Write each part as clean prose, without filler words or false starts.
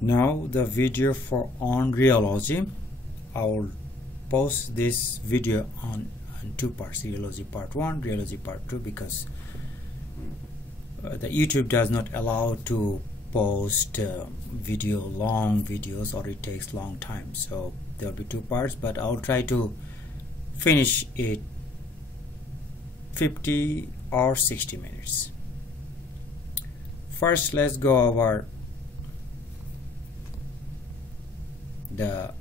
Now the video for on rheology. I will post this video on two parts: rheology part 1, rheology part 2, because the YouTube does not allow to post long videos, or it takes long time. So there will be two parts, but I'll try to finish it 50 or 60 minutes. First, let's go over the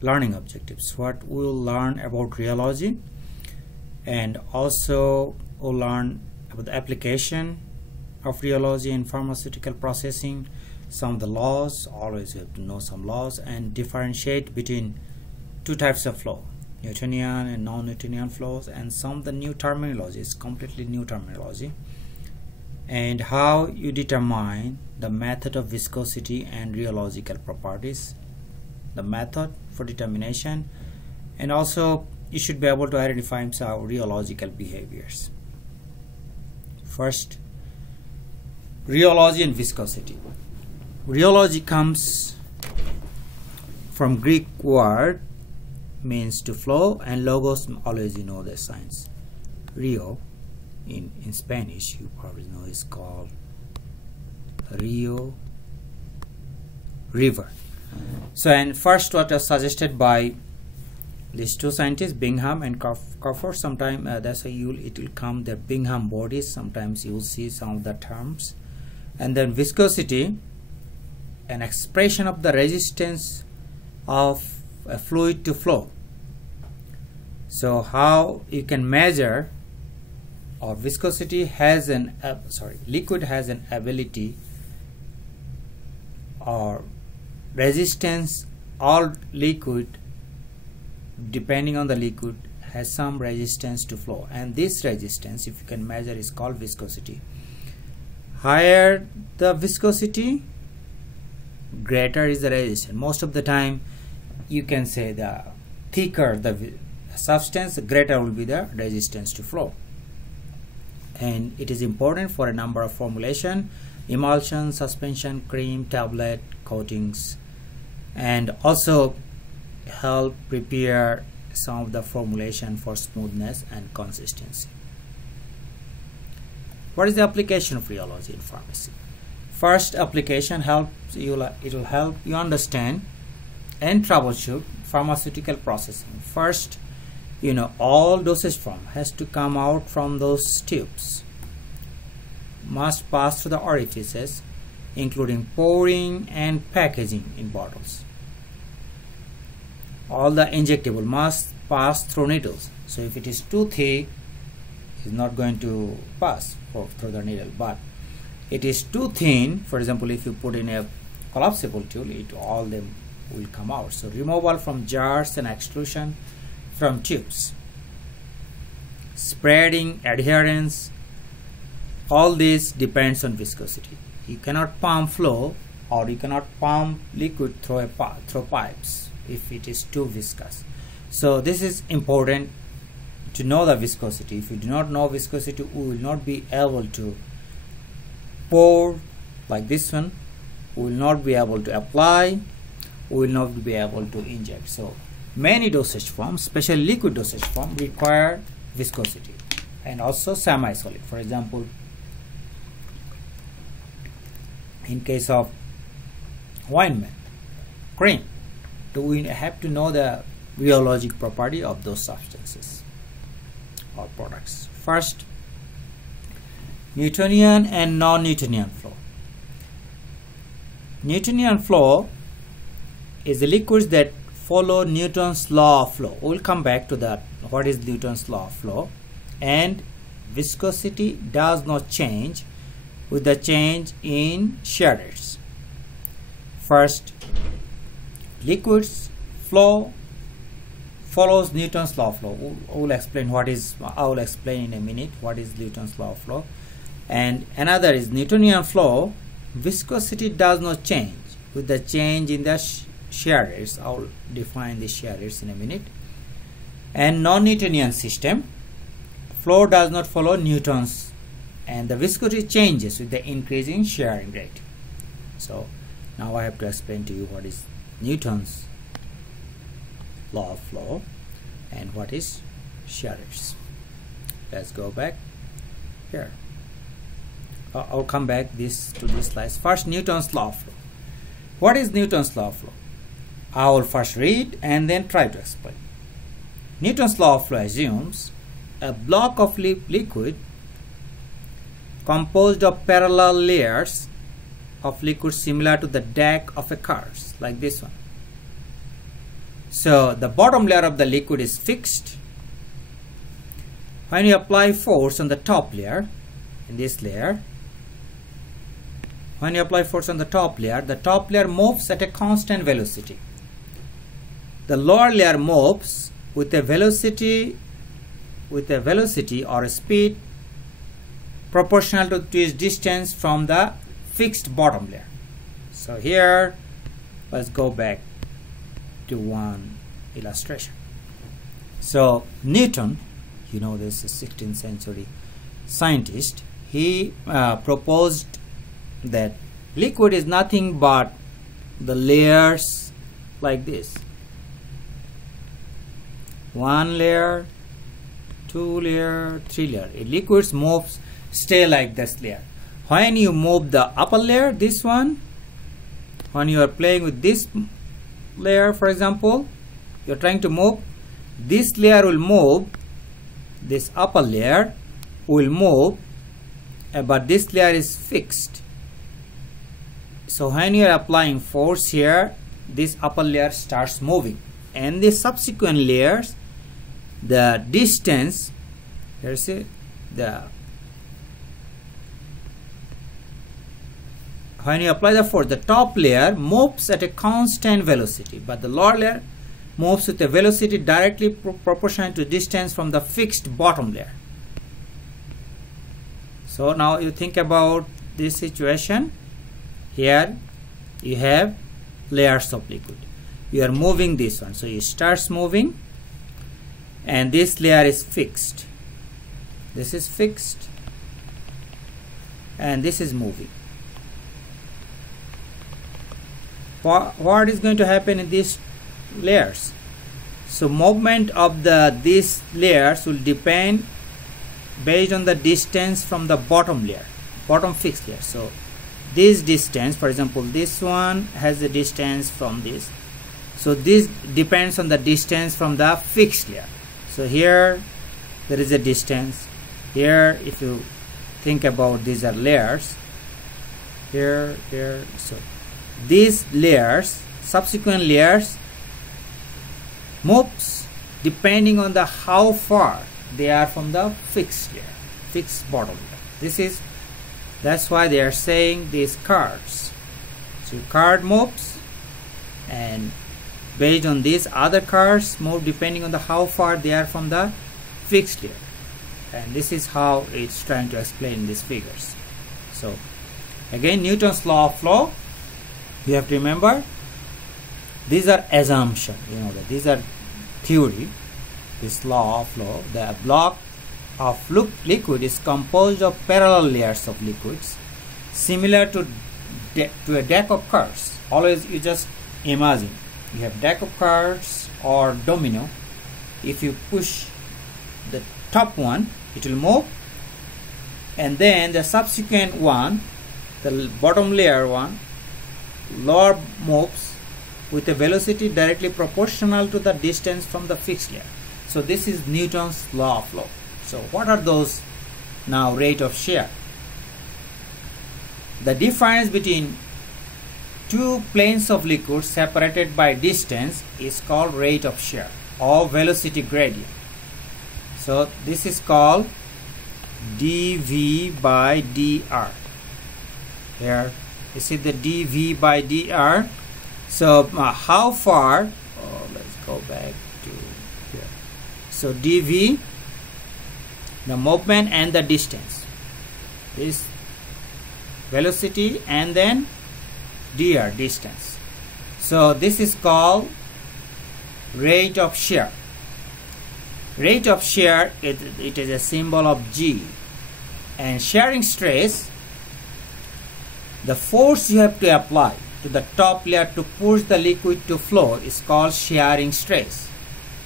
learning objectives, what we'll learn about rheology, and also we'll learn about the application of rheology in pharmaceutical processing, some of the laws. Always you have to know some laws, and differentiate between two types of flow, Newtonian and non-Newtonian flows, and some of the new terminologies, completely new terminology, and how you determine the method of viscosity and rheological properties, the method for determination, and also you should be able to identify some rheological behaviors. First, rheology and viscosity. Rheology comes from Greek word, means to flow, and logos, always you know the signs. Rio in Spanish, you probably know, is called Rio, river. So, and first what was suggested by these two scientists, Bingham and Crawford. Sometime that's why it will come the Bingham bodies. Sometimes you will see some of the terms. And then viscosity, an expression of the resistance of a fluid to flow. So how you can measure, or viscosity has an liquid has an ability or resistance. All liquid, depending on the liquid, has some resistance to flow, and this resistance, if you can measure, is called viscosity. Higher the viscosity, greater is the resistance. Most of the time you can say the thicker the substance, the greater will be the resistance to flow. And it is important for a number of formulation: emulsion, suspension, cream, tablet, coatings, and also help prepare some of the formulation for smoothness and consistency. What is the application of rheology in pharmacy? First application it will help you understand and troubleshoot pharmaceutical processing. First, you know, all dosage form has to come out from those tubes, must pass through the orifices, including pouring and packaging in bottles. All the injectable must pass through needles. So if it is too thick, it's not going to pass through the needle, but it is too thin, for example, if you put in a collapsible tube, all them will come out. So removal from jars and extrusion from tubes, spreading, adherence, all this depends on viscosity. You cannot pump flow, or you cannot pump liquid through pipes if it is too viscous. So this is important to know the viscosity. If you do not know viscosity, we will not be able to pour like this one, we will not be able to apply, we will not be able to inject. So many dosage forms, especially liquid dosage form, require viscosity, and also semi-solid. For example, in case of ointment, cream, we have to know the rheologic property of those substances or products. First, Newtonian and non-Newtonian flow. Newtonian flow is the liquids that follow Newton's law of flow. We'll come back to that, what is Newton's law of flow. And viscosity does not change with the change in shear rates. First, liquids flow follows Newton's law of flow. I will explain in a minute what is Newton's law of flow. And another is Newtonian flow. Viscosity does not change with the change in the shear rates. I will define the shear rates in a minute. And non-Newtonian system, flow does not follow Newton's, and the viscosity changes with the increasing shearing rate. So now I have to explain to you what is Newton's law of flow and what is Shearer's. Let's go back here. I'll come back to these slides. First, Newton's law of flow. What is Newton's law of flow? I will first read and then try to explain. Newton's law of flow assumes a block of liquid composed of parallel layers of liquid similar to the deck of a car, like this one. So the bottom layer of the liquid is fixed. When you apply force on the top layer, in this layer, when you apply force on the top layer moves at a constant velocity. The lower layer moves with a velocity or a speed proportional to its distance from the fixed bottom layer. So here, let's go back to one illustration. So Newton, you know, this is 16th century scientist, he proposed that liquid is nothing but the layers like this. One layer, two layer, three layer. Liquids moves stay like this layer. When you move the upper layer, this one, when you are playing with this layer, for example, you are trying to move, this layer will move, this upper layer will move, but this layer is fixed. So when you are applying force here, this upper layer starts moving, and the subsequent layers, the distance, there's when you apply the force, the top layer moves at a constant velocity, but the lower layer moves with a velocity directly proportional to distance from the fixed bottom layer. So now you think about this situation. Here you have layers of liquid. You are moving this one, so it starts moving, and this layer is fixed. This is fixed, and this is moving. What is going to happen in these layers? So movement of these layers will depend based on the distance from the bottom layer, bottom fixed layer. So this distance, for example, this one has a distance from this, so this depends on the distance from the fixed layer. So here there is a distance. Here, if you think about, these are layers, here, here. So these layers, subsequent layers, moves depending on the how far they are from the fixed layer, fixed bottom layer. That's why they are saying these cards. So card moves, and based on these other cards move depending on the how far they are from the fixed layer. And this is how it's trying to explain these figures. So again, Newton's law of flow, you have to remember, these are assumptions, you know, that these are theory. This law of flow, the block of liquid is composed of parallel layers of liquids similar to a deck of cards. Always you just imagine you have deck of cards or domino. If you push the top one, it will move, and then the subsequent one, the bottom layer one, lower moves with a velocity directly proportional to the distance from the fixed layer. So this is Newton's law of flow. So what are those now? Rate of shear. The difference between two planes of liquid separated by distance is called rate of shear or velocity gradient. So this is called dV by dr. Here you see the dV by dr. So how far, let's go back to here. So dV, the movement and the distance, this velocity, and then dr, distance. So this is called rate of shear. Rate of shear, it is a symbol of G. And shearing stress, the force you have to apply to the top layer to push the liquid to flow is called shearing stress.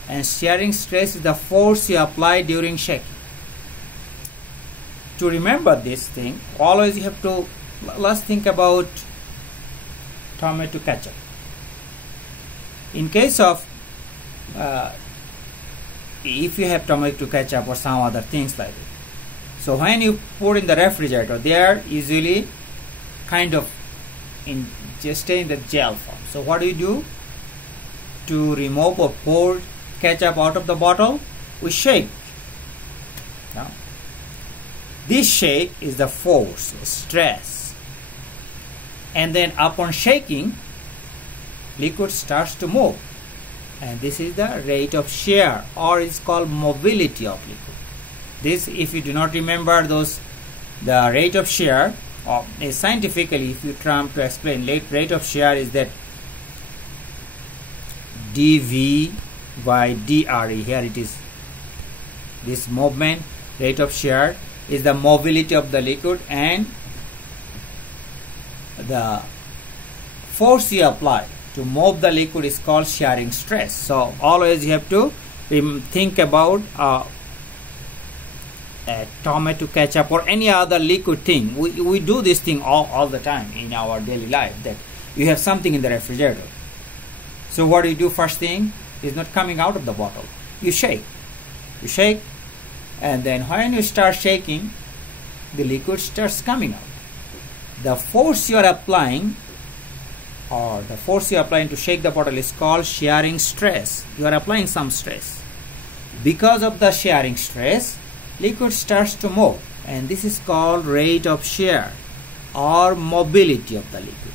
And shearing stress is the force you apply during shaking. To remember this thing, always you have to, let's think about tomato ketchup. In case of if you have tomato ketchup or some other things like that, so when you put in the refrigerator, they are usually kind of just stay in the gel form. So what do you do to remove or pour ketchup out of the bottle? We shake. Now, this shake is the force, stress, and then upon shaking, liquid starts to move, and this is the rate of shear, or it's called mobility of liquid. This, if you do not remember those, the rate of shear, or scientifically, if you try to explain, rate of shear is that dV by dRe. Here it is. This movement, rate of shear, is the mobility of the liquid, and the force you apply to move the liquid is called shearing stress. So always you have to think about a tomato ketchup or any other liquid thing. We do this thing all the time in our daily life, that you have something in the refrigerator. So what do you do first thing? Is not coming out of the bottle. You shake. You shake, and then when you start shaking, the liquid starts coming out. The force you are applying, or the force you are applying to shake the bottle, is called shearing stress. You are applying some stress. Because of the shearing stress, liquid starts to move, and this is called rate of shear or mobility of the liquid.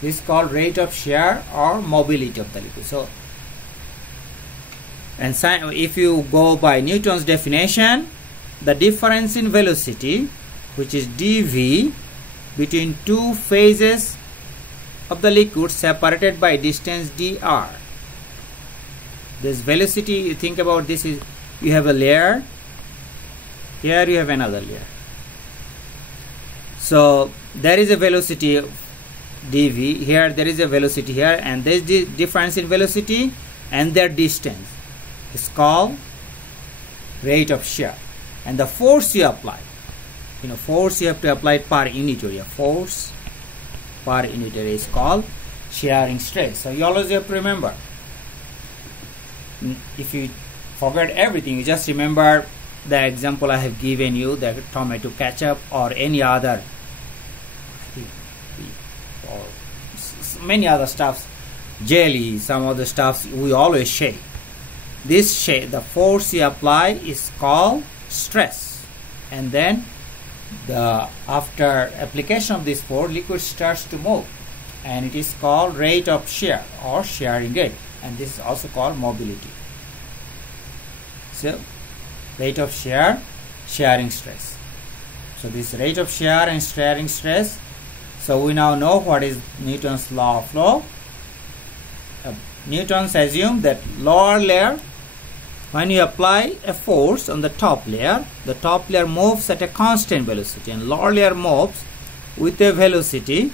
This is called rate of shear or mobility of the liquid. So, and if you go by Newton's definition, the difference in velocity, which is dV, between two phases of the liquid separated by distance dr. This velocity, you think about this, is you have a layer, here you have another layer. So there is a velocity dV, here there is a velocity here, and there is the difference in velocity and their distance is called rate of shear. And the force you apply, force you have to apply per unit area. Force per unit area is called shearing stress. So you always have to remember. If you forget everything, you just remember the example I have given you, the tomato ketchup or any other, or many other stuffs, jelly, some other stuffs, we always shake. This shake, the force you apply is called stress, and then after application of this force, liquid starts to move, and it is called rate of shear or shearing rate, and this is also called mobility. So rate of shear, shearing stress. So this rate of shear and shearing stress. So we now know what is Newton's law of flow. Newton's assumed that lower layer, when you apply a force on the top layer moves at a constant velocity, and lower layer moves with a velocity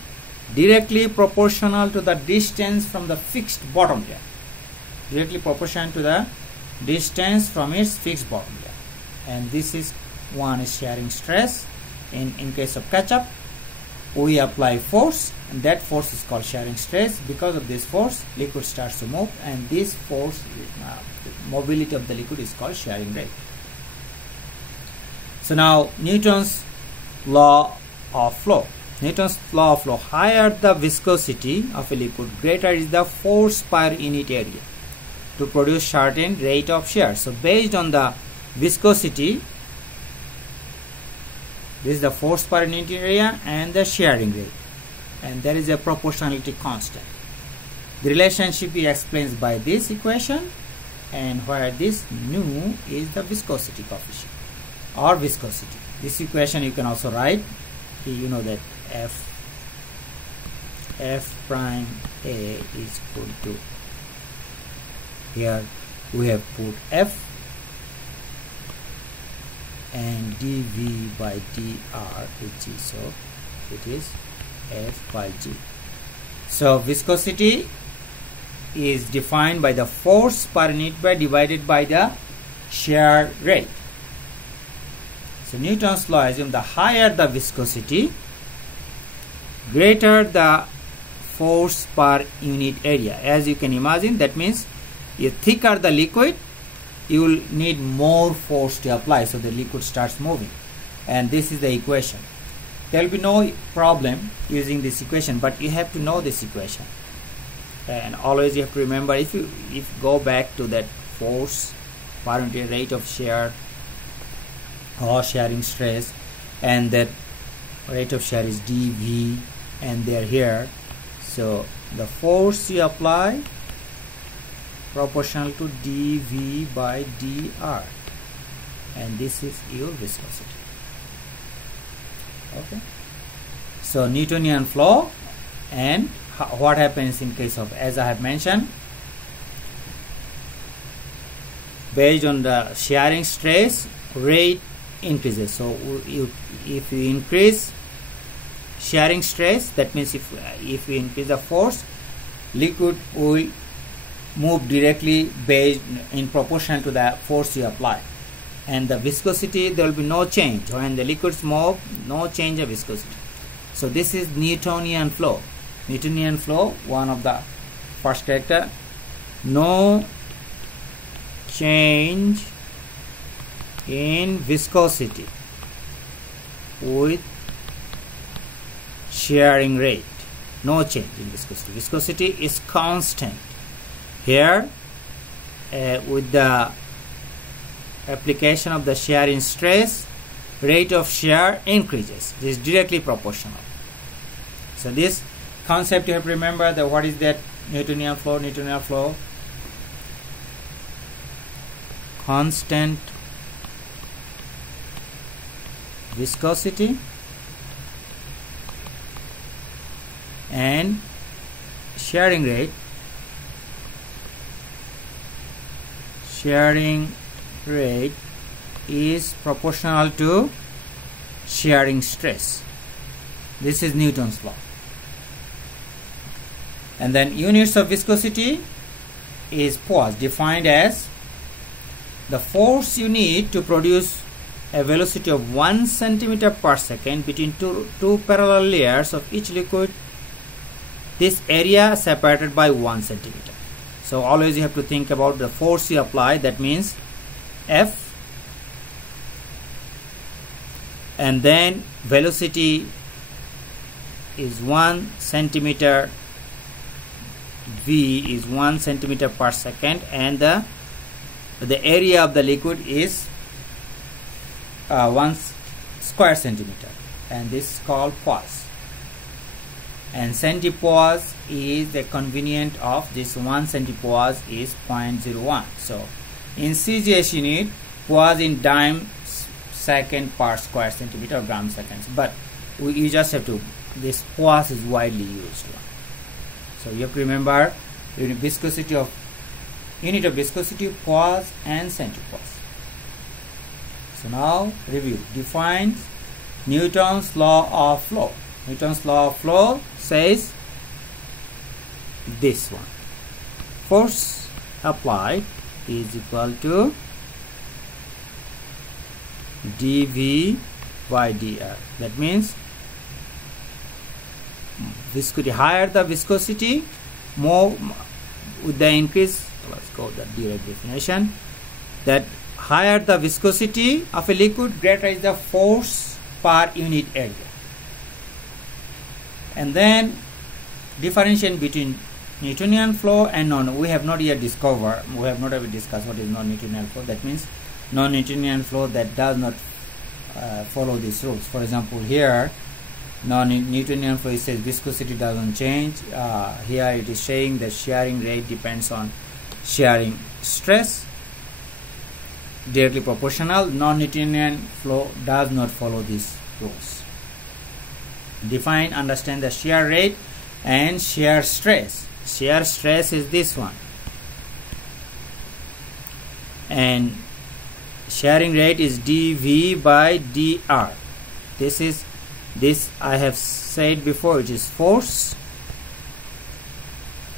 directly proportional to the distance from the fixed bottom layer. Directly proportional to the distance from its fixed bottom layer. And this is one is shearing stress. In case of ketchup, we apply force, and that force is called shearing stress. Because of this force, liquid starts to move, and this force, mobility of the liquid, is called shearing rate. So now Newton's law of flow. Newton's law of flow: higher the viscosity of a liquid, greater is the force per unit area to produce certain rate of shear. So based on the viscosity, this is the force per unit area and the shearing rate, and there is a proportionality constant. The relationship is explained by this equation, and where this nu is the viscosity coefficient or viscosity. This equation you can also write, you know that f prime a is equal to, here we have put f, and dV by dr, which is, so it is F by G. So viscosity is defined by the force per unit by divided by the shear rate. So Newton's law assumes the higher the viscosity, greater the force per unit area. As you can imagine, that means the thicker the liquid, you will need more force to apply, so the liquid starts moving. And this is the equation. There will be no problem using this equation, but you have to know this equation. And always you have to remember, if you go back to that force per unit rate of shear or shearing stress, and that rate of shear is dV, and they're here. So the force you apply proportional to dV by dr, and this is your viscosity. Okay, so Newtonian flow, and what happens in case of, as I have mentioned, based on the shearing stress, rate increases. So if you increase shearing stress, that means if you increase the force, liquid will move directly based in proportion to the force you apply. And the viscosity, there will be no change. When the liquids move, no change of viscosity. So this is Newtonian flow. Newtonian flow, one of the first character, no change in viscosity with shearing rate. No change in viscosity. Viscosity is constant. Here, with the application of the shearing stress, rate of shear increases. This is directly proportional. So this concept you have to remember, that what is that Newtonian flow? Newtonian flow, constant viscosity and shearing rate. Shearing rate is proportional to shearing stress. This is Newton's law. And then units of viscosity is force, defined as the force you need to produce a velocity of 1 centimeter per second between two parallel layers of each liquid, this area separated by 1 centimeter. So always you have to think about the force you apply, that means F, and then velocity is 1 centimeter, V is 1 centimeter per second, and the area of the liquid is 1 square centimeter, and this is called pause. And centipause is the convenient of this 1 centipause is 0.01. So in CGS unit, pause in dime second per square centimeter or gram seconds, but you just have to, this pause is widely used. So you have to remember unit of viscosity, pause and centipause. So now review. Defines Newton's law of flow. Newton's law of flow says this one: force applied is equal to dV by dr. That means viscosity, higher the viscosity, more with the increase, let's go the direct definition, that higher the viscosity of a liquid, greater is the force per unit area. And then differentiation between Newtonian flow and non. We have not yet discussed what is non-Newtonian flow. That means non-Newtonian flow that does not follow these rules. For example, here non-Newtonian flow, it says viscosity doesn't change. Here it is saying that shearing rate depends on shearing stress, directly proportional. Non-Newtonian flow does not follow these rules. Define, understand the shear rate and shear stress. Shear stress is this one, and shearing rate is dV by dr. This is This I have said before, it is force,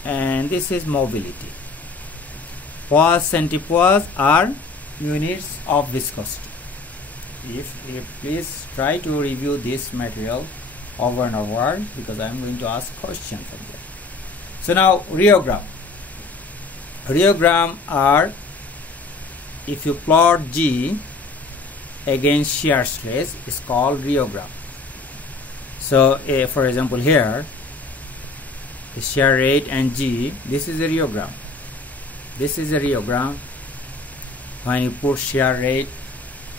and this is mobility. Poise, centipoise are units of viscosity. If please try to review this material over and over, because I am going to ask questions from there. So now rheogram. Rheogram are, if you plot G against shear stress, is called rheogram. So for example, here the shear rate and G, this is a rheogram. This is a rheogram. When you put shear rate,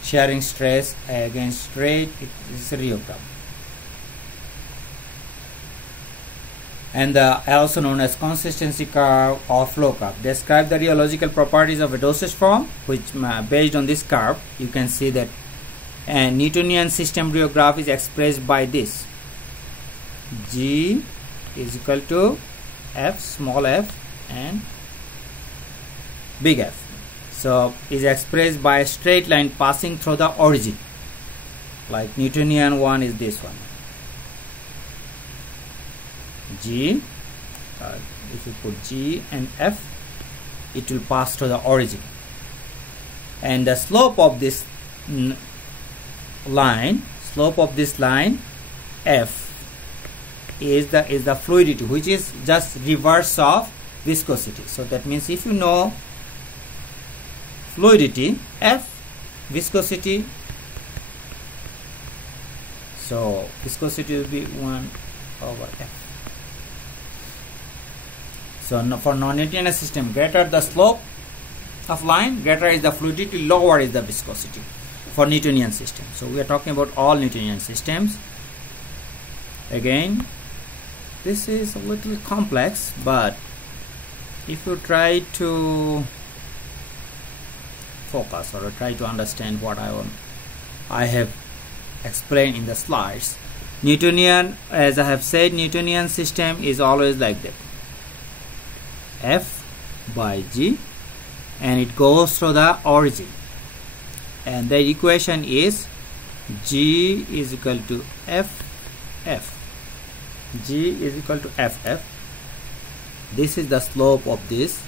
shearing stress against rate, it is a rheogram. And also known as consistency curve or flow curve. Describe the rheological properties of a dosage form, which based on this curve, you can see that a Newtonian system rheograph is expressed by this. G is equal to F, small f, and big F. So is expressed by a straight line passing through the origin. Like Newtonian one is this one. G, if you put G and F, it will pass through the origin. And the slope of this line, F, is the fluidity, which is just reverse of viscosity. So that means if you know fluidity, F, viscosity, so viscosity will be 1 over F. So for non-Newtonian system, greater the slope of line, greater is the fluidity, lower is the viscosity for Newtonian system. So we are talking about all Newtonian systems. Again, this is a little complex, but if you try to focus or try to understand what I have explained in the slides, Newtonian, as I have said, Newtonian system is always like that. F by G, and it goes through the origin, and the equation is G is equal to F. G is equal to F. This is the slope of this.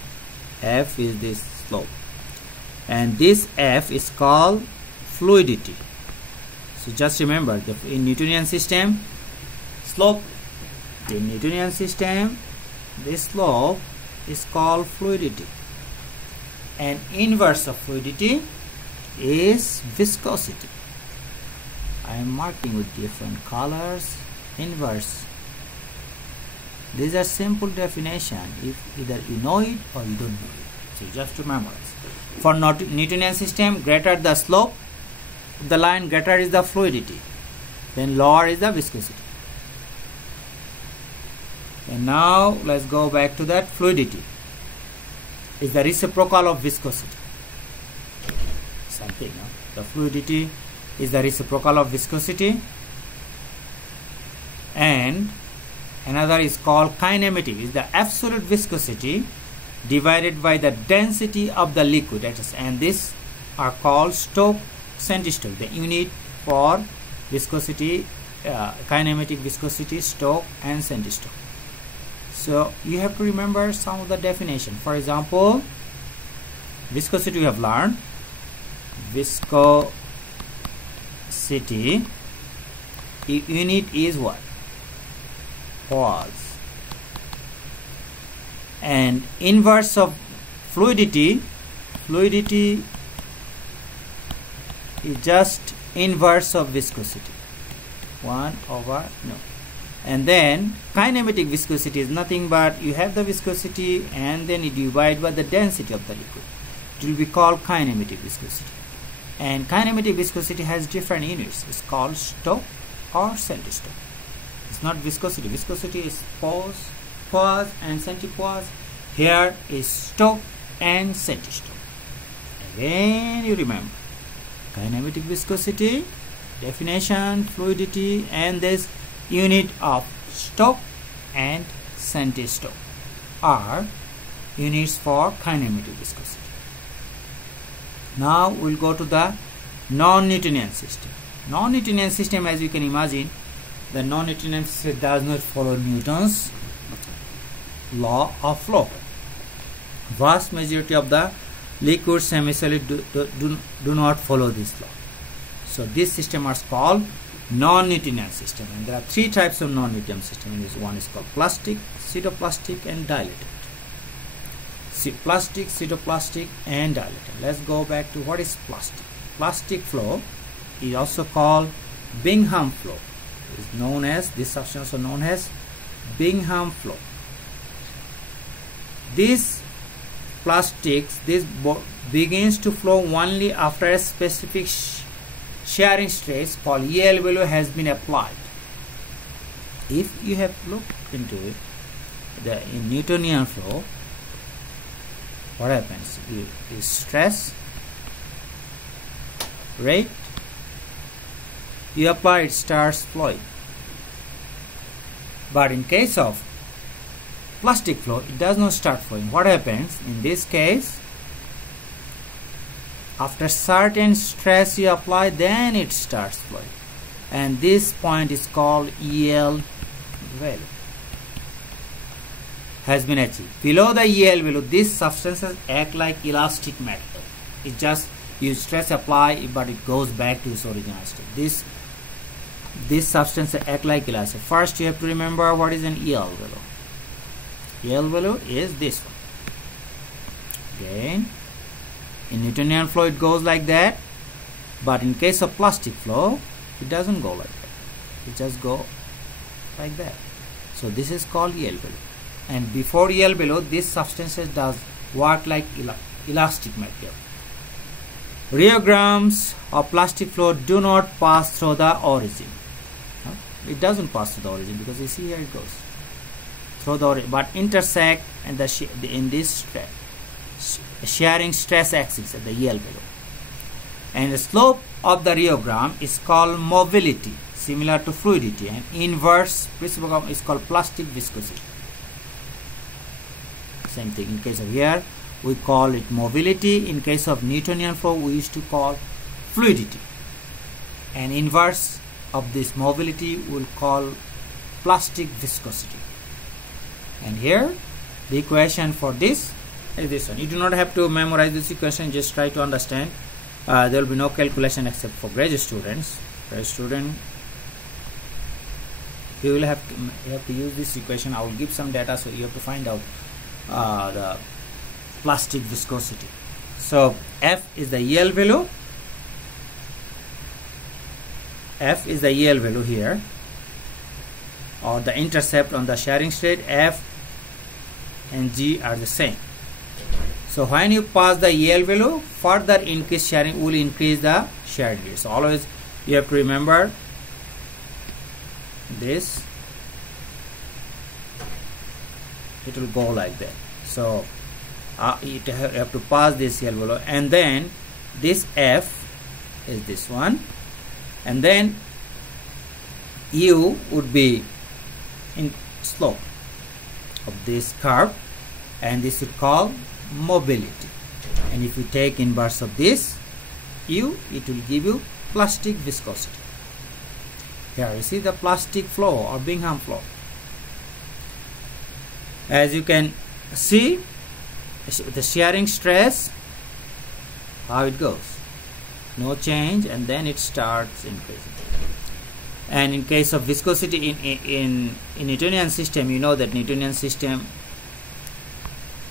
F is this slope, and this F is called fluidity. So just remember, in Newtonian system, slope, in Newtonian system, this slope is called fluidity, and inverse of fluidity is viscosity. I am marking with different colors. Inverse. These are simple definition. If either you know it or you don't know it, so just remember. For Newtonian system, greater the slope of the line, greater is the fluidity, then lower is the viscosity. And now let's go back to that. Fluidity is the reciprocal of viscosity. Something, no? The fluidity is the reciprocal of viscosity, and another is called kinematic, is the absolute viscosity divided by the density of the liquid, and this are called Stokes centistoke, the unit for viscosity, kinematic viscosity, Stokes and centistoke. So you have to remember some of the definition. For example, viscosity we have learned. Viscosity unit is what? Pause. And inverse of fluidity is just inverse of viscosity, 1 over no. And then kinematic viscosity is nothing but you have the viscosity and then you divide by the density of the liquid. It will be called kinematic viscosity. And kinematic viscosity has different units. It's called Stokes or centistoke. It's not viscosity. Viscosity is pause and centipoise. Here is Stokes and centistoke. Again you remember kinematic viscosity, definition, fluidity, and this unit of Stokes and centistoke are units for kinematic viscosity. Now we'll go to the non-Newtonian system. Non-Newtonian system, as you can imagine, the non-Newtonian system does not follow Newton's law of flow. Vast majority of the liquid semi-solid do not follow this law. So this system is called non-Newtonian system, and there are three types of non-Newtonian system. One is called plastic, pseudoplastic, and dilated. Plastic, pseudoplastic, and dilated. Let's go back to what is plastic. Plastic flow is also called Bingham flow. Is known as, this substance is known as Bingham flow. This plastics, begins to flow only after a specific shearing stress called EL value has been applied. If you have looked into it, in Newtonian flow, what happens? You stress, rate, you apply, it starts flowing. But in case of plastic flow, it does not start flowing. What happens in this case? After certain stress you apply, then it starts flowing, and this point is called EL value has been achieved. Below the EL value, these substances act like elastic metal. It just, you stress apply, but it goes back to its original state. This substance act like elastic. First you have to remember what is an EL value. EL value is this one. Again, in Newtonian flow it goes like that, but in case of plastic flow it doesn't go like that. It just go like that. So this is called EL value. And before EL value, this substances does work like elastic material. Rheograms of plastic flow do not pass through the origin. It doesn't pass through the origin, because you see here it goes through the origin, but intersect and in this shearing stress axis at the EL value. And the slope of the rheogram is called mobility, similar to fluidity, and inverse principle is called plastic viscosity. Same thing. In case of here we call it mobility. In case of Newtonian flow we used to call fluidity, and inverse of this mobility we'll call plastic viscosity. And here the equation for this is this one. You do not have to memorize this equation, just try to understand. There will be no calculation except for graduate students. Graduate student, you will have to use this equation. I will give some data, so you have to find out the plastic viscosity. So F is the EL value. F is the EL value here, or the intercept on the shearing state. F and G are the same. So when you pass the EL value, further increase shearing will increase the shear degree. So always you have to remember this. It will go like that. So you have to pass this EL value, and then this F is this one, and then U would be in slope of this curve, and this is called mobility. And if you take inverse of this U, it will give you plastic viscosity. Here you see the plastic flow or Bingham flow. As you can see, the shearing stress, how it goes, no change, and then it starts increasing. And in case of viscosity in Newtonian system, you know that Newtonian system,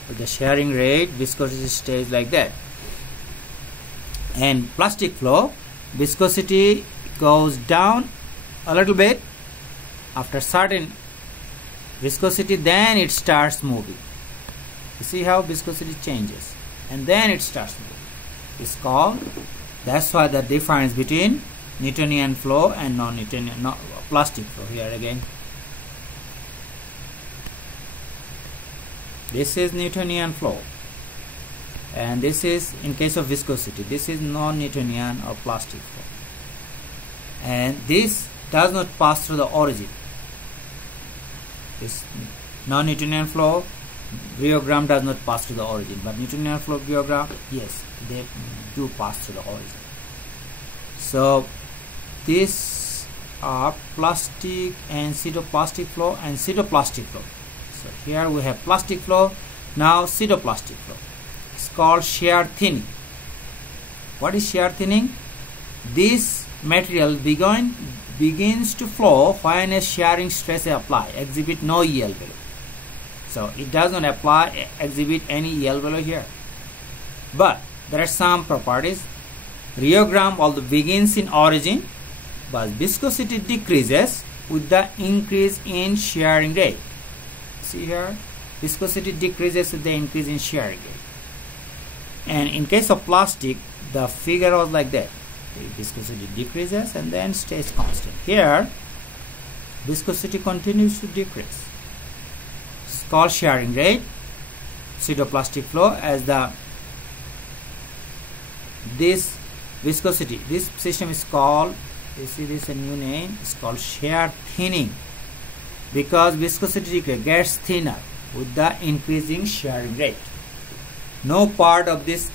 with the shearing rate, viscosity stays like that. And plastic flow, viscosity goes down a little bit after certain viscosity, then it starts moving. You see how viscosity changes, and then it starts moving. It's called, that's why the difference between Newtonian flow and non-Newtonian plastic flow. Here again, this is Newtonian flow, and this is, in case of viscosity, this is non-Newtonian or plastic flow, and this does not pass through the origin. This non-Newtonian flow rheogram does not pass through the origin, but Newtonian flow rheogram, yes, they do pass through the origin. So this are plastic and pseudoplastic flow and pseudoplastic flow. So here we have plastic flow, now pseudoplastic flow. It's called shear thinning. What is shear thinning? This material begins to flow when a shearing stress is applied, exhibit no EL value. So it does not exhibit any EL value here. But there are some properties. Rheogram although begins in origin, but viscosity decreases with the increase in shearing rate. See here, viscosity decreases with the increase in shearing rate. And in case of plastic, the figure was like that. The viscosity decreases and then stays constant. Here, viscosity continues to decrease. It's called shearing rate, pseudoplastic flow, as this viscosity. This system is called, you see this a new name, it's called shear thinning, because viscosity gets thinner with the increasing shearing rate. No part of this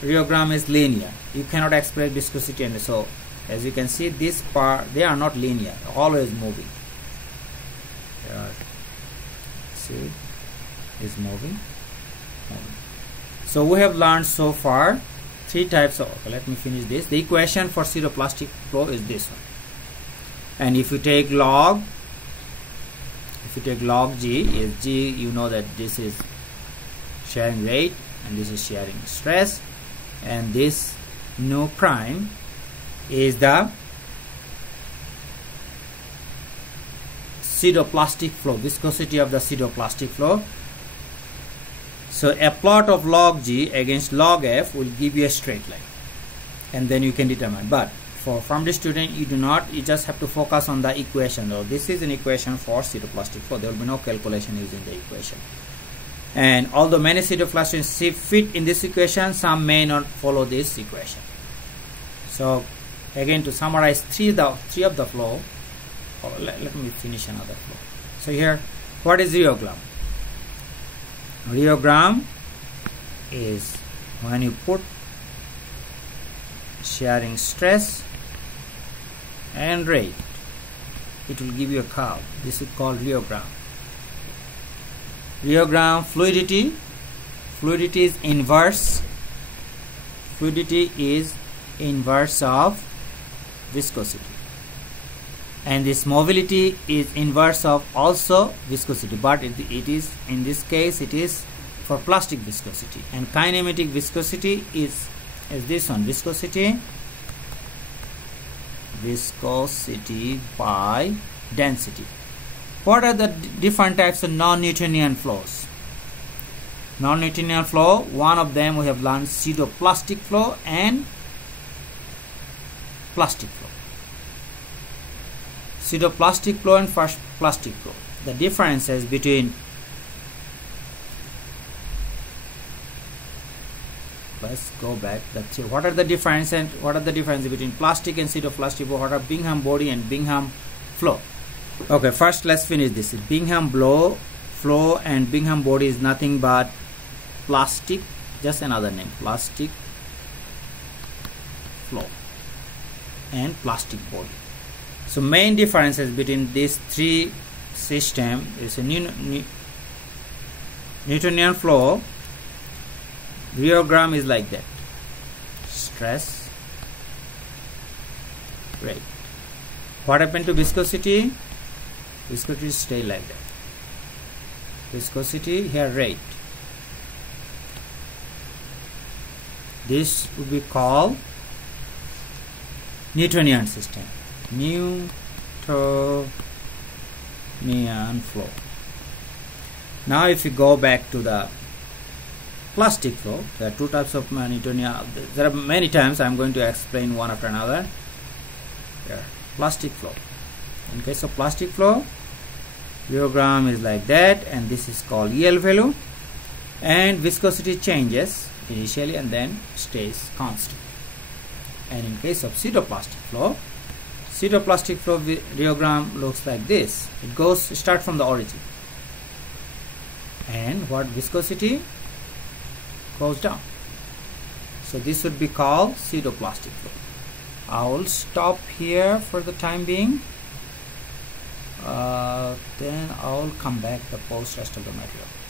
rheogram is linear. You cannot express viscosity, and so as you can see, this part, they are not linear, always moving. See, is moving. So we have learned so far three types of, okay, let me finish this. The equation for pseudoplastic flow is this one. And if you take log G, is G, you know that this is shearing rate and this is shearing stress, and this nu prime is the pseudoplastic flow, viscosity of the pseudoplastic flow. So a plot of log G against log F will give you a straight line, and then you can determine. But from the student, you just have to focus on the equation. Though this is an equation for pseudoplastic flow, there will be no calculation using the equation. And although many pseudoplastics fit in this equation, some may not follow this equation. So again, to summarize three of the flow, let me finish another flow. So here, what is rheogram? Rheogram is when you put shearing stress and rate, it will give you a curve. This is called rheogram. Rheogram fluidity is inverse. Fluidity is inverse of viscosity, and this mobility is inverse of also viscosity, but it is, in this case, it is for plastic viscosity. And kinematic viscosity is this one, viscosity by density. What are the different types of non-Newtonian flows? Non-Newtonian flow, one of them we have learned, pseudoplastic flow and plastic flow. Pseudoplastic flow and first plastic flow. The differences between, let's go back. What are the differences between plastic and pseudoplastic flow? What are Bingham body and Bingham flow? Okay, first let's finish this. Bingham flow and Bingham body is nothing but plastic, just another name, plastic flow and plastic body. So main differences between these three systems is a Newtonian flow. Rheogram is like that, stress, rate. What happened to viscosity? Viscosity stay like that. Viscosity here, rate. This would be called Newtonian system. Newtonian flow. Now if you go back to the plastic flow, there are two types of Newtonian. There are many times I am going to explain one after another. Here, plastic flow. In case of plastic flow, rheogram is like that, and this is called EL value, and viscosity changes initially and then stays constant. And in case of pseudoplastic flow rheogram looks like this. It start from the origin, and what viscosity goes down. So this would be called pseudoplastic flow. I will stop here for the time being. then I'll come back the post rest of the material.